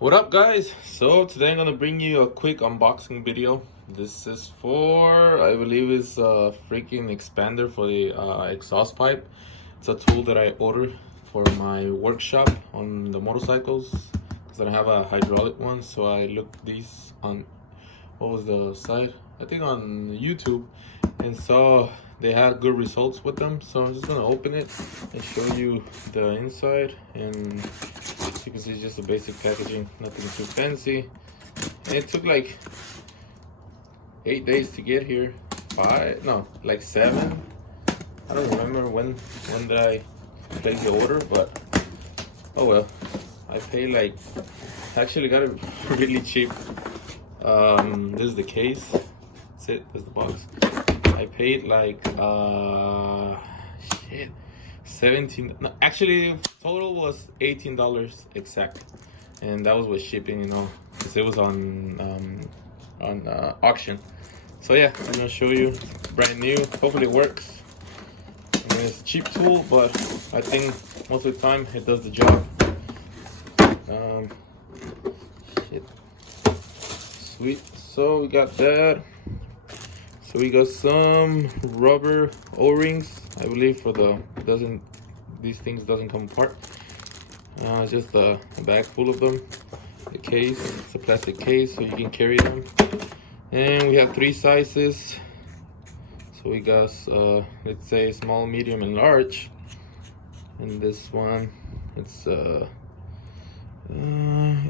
What up, guys? So today I'm gonna bring you a quick unboxing video. This is for, I believe it's a freaking expander for the exhaust pipe. It's a tool that I ordered for my workshop on the motorcycles because I don't have a hydraulic one. So I looked these on, what was the site? I think on YouTube, and saw they had good results with them. So I'm just gonna open it and show you the inside. And as you can see, it's just a basic packaging, nothing too fancy. And it took like 8 days to get here. Like 7. I don't remember when did I place the order, but oh well. I paid like, actually got it really cheap. This is the case. That's it. This is the box. I paid like 17. No, actually, total was $18 exact, and that was with shipping, because it was on auction. So yeah, I'm gonna show you. Brand new. Hopefully it works. I mean, it's a cheap tool, but I think most of the time it does the job. Sweet. So we got that. So we got some rubber O-rings, I believe, for these things doesn't come apart. Just a bag full of them. The case, it's a plastic case so you can carry them. And we have 3 sizes. So we got, let's say, small, medium, and large. And this one, it's it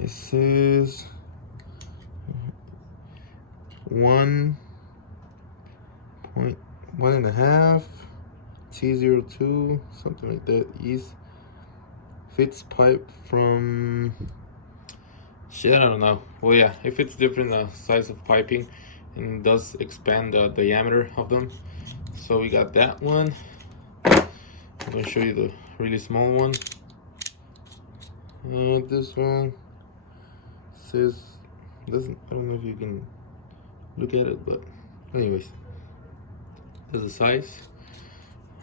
says 1.5 T02, something like that. Ease fits pipe from I don't know. Well, yeah, it fits different size of piping and does expand the diameter of them. So we got that one. I'm gonna show you the really small one. This one says I don't know if you can look at it, but anyways, there's a size.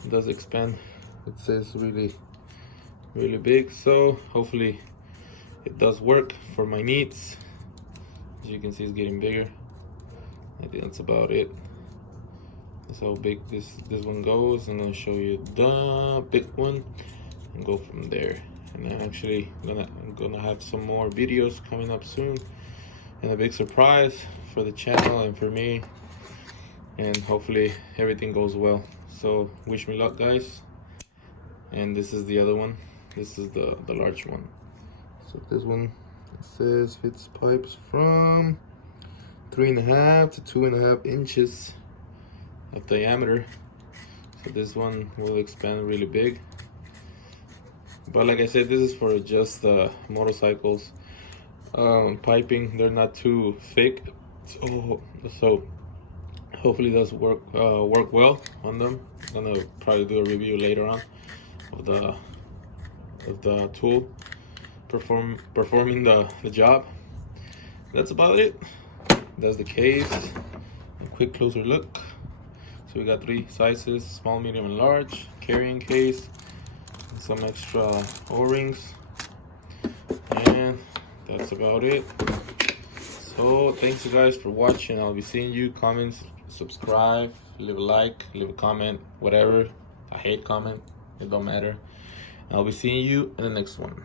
It does expand. It says really big, so hopefully it does work for my needs. As you can see, it's getting bigger. I think that's about it. That's how big this one goes. I'm gonna show you the big one and go from there. And I'm actually gonna have some more videos coming up soon, and a big surprise for the channel and for me, and hopefully everything goes well. So wish me luck, guys. And this is the other one. This is the large one. So this one, it says fits pipes from 3.5 to 2.5 inches of diameter. So this one will expand really big. But like I said, this is for just motorcycles. Piping, they're not too thick, so hopefully it does work well on them. I'm gonna probably do a review later on of the tool performing the job. That's about it. That's the case. A quick closer look. So we got 3 sizes: small, medium, and large. Carrying case, and some extra O-rings, and that's about it. So thanks you guys for watching. I'll be seeing you. Comments, subscribe, leave a like, leave a comment, whatever. I hate comment, it don't matter. I'll be seeing you in the next one.